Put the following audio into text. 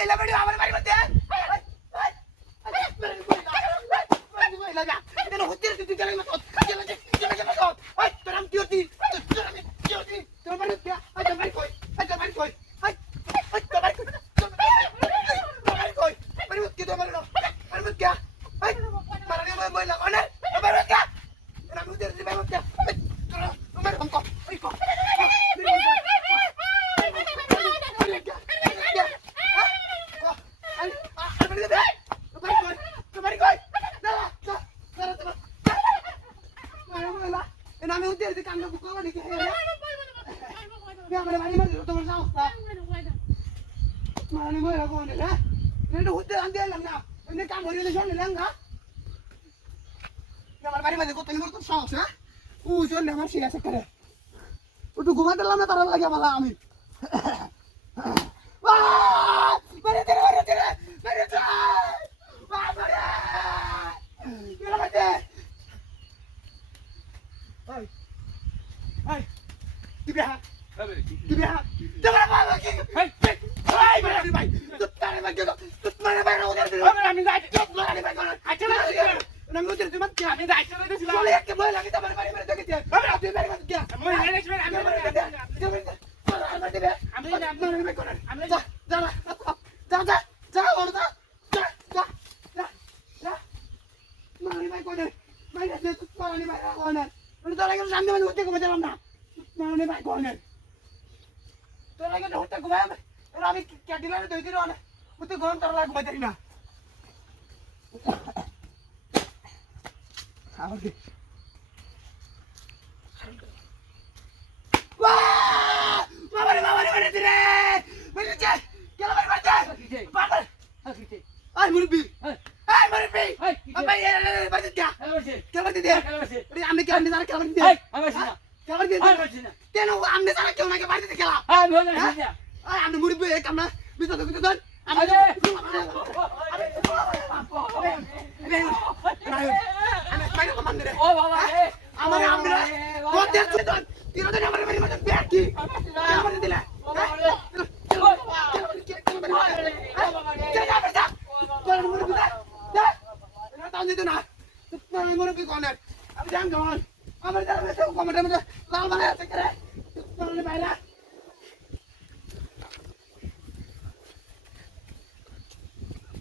মহিলা বেড়ি আমার বাড়ির মধ্যে আমি উঠে কান্না বুকা নাকি আমার বাড়ি মানে তোমার সাহসটা মানে মহিলা কোন হ্যাঁ এটা উঠতে আনতে এলাম না এমনি কাম হইলে শুনলে লেঙ্গা আমার বাড়ি মানে কত নিমর তোর সাহস হ্যাঁ ও শুনলে আমার শিরা সেক্টরে ও তো ঘুমাতে লাম না তারা লাগে আমার আমি মারে তেরে মারে তেরে মারে তেরে মারে কেন মারতে এই এই দিবে হ্যাঁ দিবে হ্যাঁ তোমরা বাবা কি এই এই মারে ভাই তোরে ভাই তো মারে ভাই ওদের আমি যাই তো মারে ভাই কোন আচ্ছা না ওদের তুমি কি আমি যাই চলে দিছিলাম বলে একটা বই লাগি তোমার বাড়ি মেরে দেখেছি আমি আপনি মেরে কথা কি আমি ম্যানেজ করে আমি মেরে দিবে আমি মারে ভাই কোন আমি যা যা যা যা যা ওর যা যা যা যা মারে ভাই কোন মারে দে তো মারে ভাই কোন মানে তোরা কেন সামনে মানে উঠতে ঘুমাতে পারলাম না মানে ভাই কোন তোরা কেন উঠতে ঘুমায় এরা আমি ক্যাটিলারে দই দিল না উঠতে গরম তোরা ঘুমাতে না আবার কি বাবারে বাবারে দিরে মানে যা কেলা মার মার যা বাবা আই মুরবি আই মুরবি আবাই বাদ দে কেলা দে আরে আমি কি আমি জানা কেলা দে আমি না কেলা দে কেন আমি জানা কেউ নাকি বাড়িতে কেলা আমি বলে না আমি মুরবি এক আমরা বিতো তো বিতো আমি আমি কমান্ডার ও বাবা আমার আমরা কোতে তো তিন দিন আমার বাড়ি মধ্যে ব্যাকি কেমন দিলা আমার